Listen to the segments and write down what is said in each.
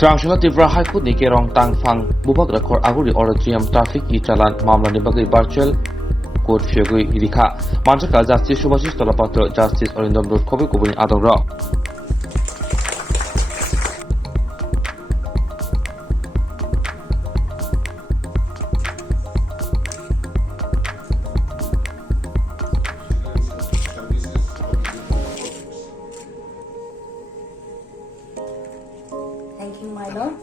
Srangshana Tripura Hight ni kerong tang fang bubak rakor aguri oratorium traffic ki Challan mamla ni bagai virtual court Phiyogwi Rwkha manchaka justice Subhashis Talapatra justice Arindam Rwkha kubuni adong ro. Thank you, my lord.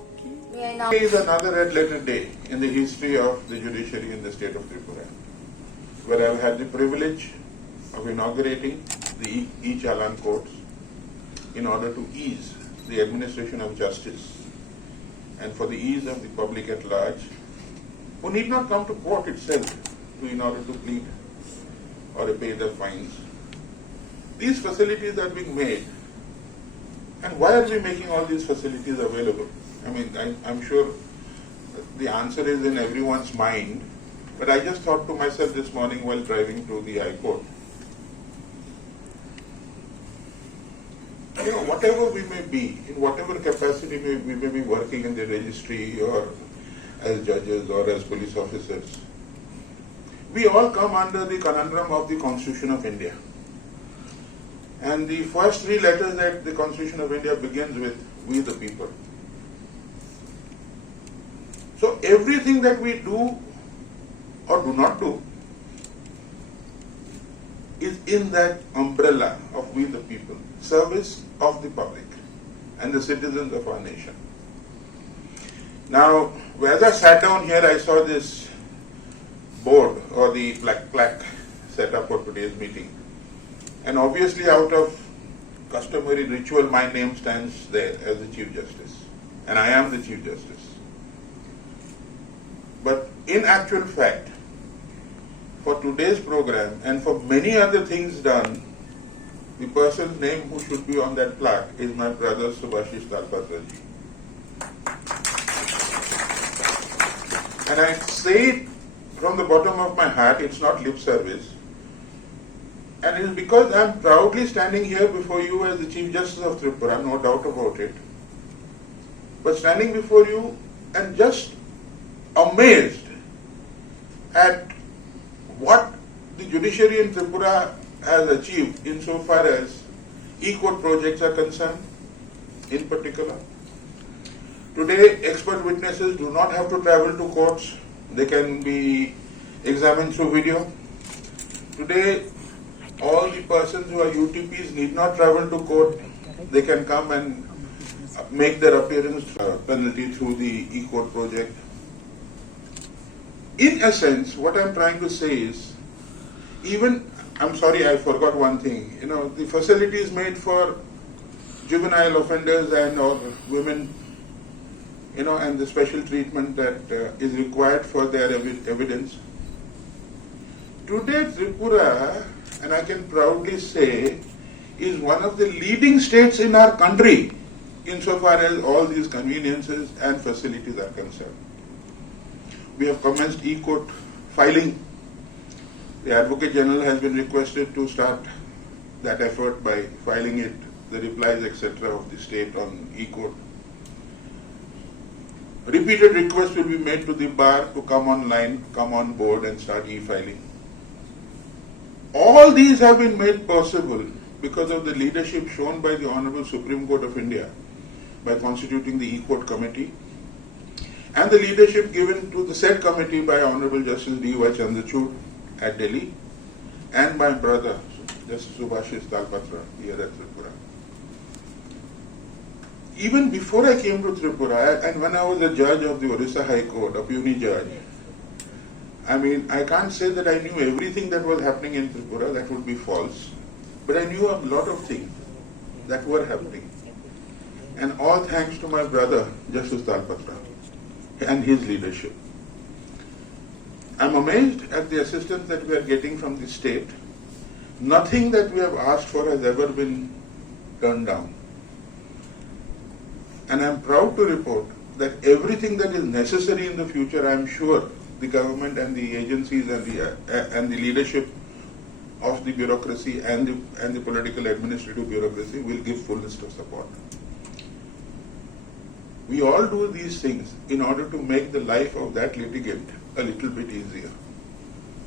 May I now... Today is another red letter day in the history of the judiciary in the state of Tripura, where I have had the privilege of inaugurating the Challan courts in order to ease the administration of justice and for the ease of the public at large, who need not come to court itself in order to plead or pay their fines. These facilities are being made. And why are we making all these facilities available? I mean, I'm sure the answer is in everyone's mind, but I just thought to myself this morning while driving to the High Court, whatever we may be, in whatever capacity we may be working in the registry or as judges or as police officers, we all come under the conundrum of the Constitution of India. And the first three letters that the Constitution of India begins with, we the people. So everything that we do or do not do is in that umbrella of we the people, service of the public and the citizens of our nation. Now, as I sat down here, I saw this board or the plaque set up for today's meeting. And obviously, out of customary ritual, my name stands there as the Chief Justice. And I am the Chief Justice. But in actual fact, for today's program and for many other things done, the person's name who should be on that plaque is my brother Subhashis Talapatra. And I say it from the bottom of my heart, it's not lip service. And it is because I am proudly standing here before you as the Chief Justice of Tripura, no doubt about it. But standing before you and just amazed at what the judiciary in Tripura has achieved insofar as e-court projects are concerned, in particular. Today, expert witnesses do not have to travel to courts. They can be examined through video. Today, all the persons who are UTPs need not travel to court. They can come and make their appearance penalty through the e-court project. In essence, what I'm trying to say is, I'm sorry, I forgot one thing. The facility is made for juvenile offenders and or women, and the special treatment that is required for their evidence. Today, Tripura, and I can proudly say, is one of the leading states in our country insofar as all these conveniences and facilities are concerned. We have commenced e-court filing. The Advocate General has been requested to start that effort by filing it, the replies, etc. of the state on e-court. Repeated requests will be made to the bar to come online, come on board and start e-filing. All these have been made possible because of the leadership shown by the Honorable Supreme Court of India by constituting the e-court committee and the leadership given to the said committee by Honorable Justice D.Y. Chandrachud at Delhi and my brother Justice Subhashis Talapatra here at Tripura. Even before I came to Tripura and when I was a judge of the Odisha High Court, a puisne judge, I can't say that I knew everything that was happening in Tripura, that would be false. But I knew a lot of things that were happening. And all thanks to my brother, Justice Talapatra, and his leadership. I'm amazed at the assistance that we are getting from the state. Nothing that we have asked for has ever been turned down. And I'm proud to report that everything that is necessary in the future, I'm sure, the government and the agencies and the leadership of the bureaucracy and the political administrative bureaucracy will give fullest of support. We all do these things in order to make the life of that litigant a little bit easier.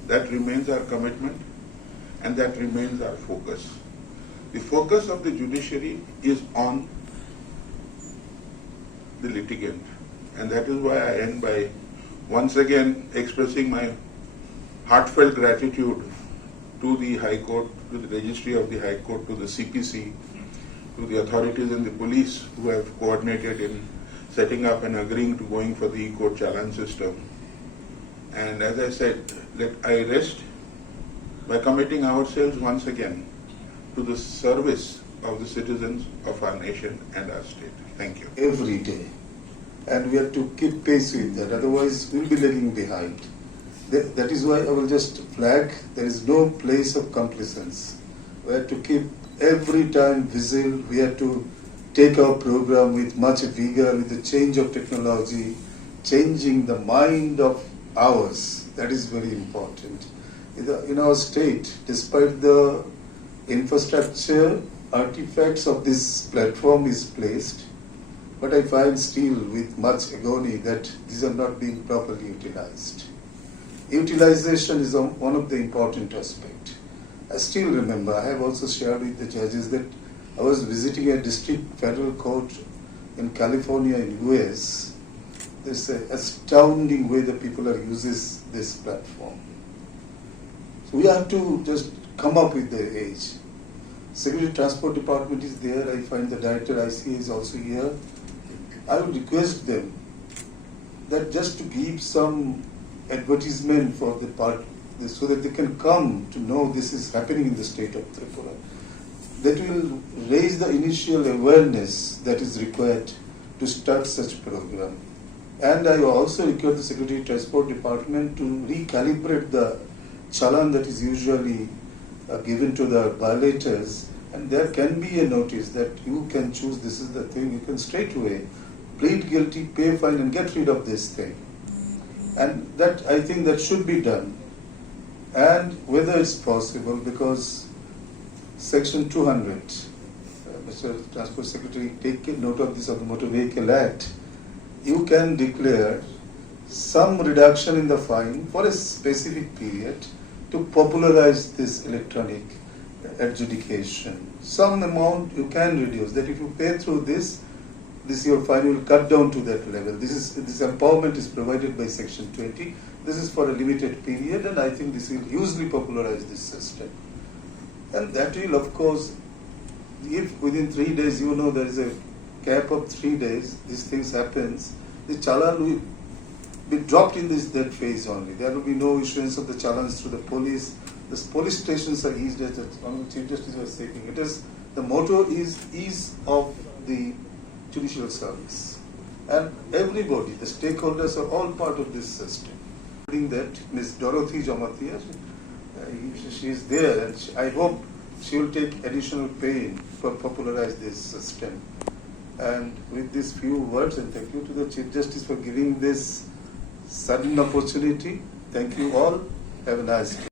That remains our commitment and that remains our focus. The focus of the judiciary is on the litigant, and that is why I end by once again expressing my heartfelt gratitude to the High Court, to the Registry of the High Court, to the CPC, to the authorities and the police who have coordinated in setting up and agreeing to going for the e-court Challan system. And as I said, let I rest by committing ourselves once again to the service of the citizens of our nation and our state. Thank you. Every day. And we have to keep pace with that, otherwise we'll be lagging behind. That is why I will just flag, there is no place of complacence. We have to keep every time vigil, we have to take our program with much vigor, with the change of technology, changing the mind of ours. That is very important. In our state, despite the infrastructure, artifacts of this platform is placed, but I find still with much agony that these are not being properly utilized. Utilization is one of the important aspects. I still remember, I have also shared with the judges that I was visiting a district federal court in California in US. There's an astounding way that people are uses this platform. So we have to just come up with the age. Security Transport Department is there. I find the Director ICA is also here. I would request them that just to give some advertisement for the part, so that they can come to know this is happening in the state of Tripura. That will raise the initial awareness that is required to start such program. And I also request the Security Transport Department to recalibrate the Challan that is usually given to the violators, and there can be a notice that you can choose, this is the thing, you can straight away plead guilty, pay fine and get rid of this thing. And that, I think that should be done. And whether it's possible, because Section 200, Mr. Transport Secretary, take note of this of the Motor Vehicle Act, you can declare some reduction in the fine for a specific period to popularize this electronic adjudication. Some amount you can reduce, that if you pay through this your fine will cut down to that level. This empowerment is provided by Section 20. This is for a limited period, and I think this will hugely popularize this system. And that will, of course, if within 3 days, you know, there is a cap of 3 days, these things happens, the Challan will be dropped in this dead phase only. There will be no issuance of the challans to the police. The police stations are eased, as the Chief Justice was saying. It is, the motto is ease of the judicial service. And everybody, the stakeholders are all part of this system. That Ms. Dorothy Jamatia, she is there, and I hope she will take additional pain for popularize this system. And with these few words, and thank you to the Chief Justice for giving this sudden opportunity. Thank you all. Have a nice day.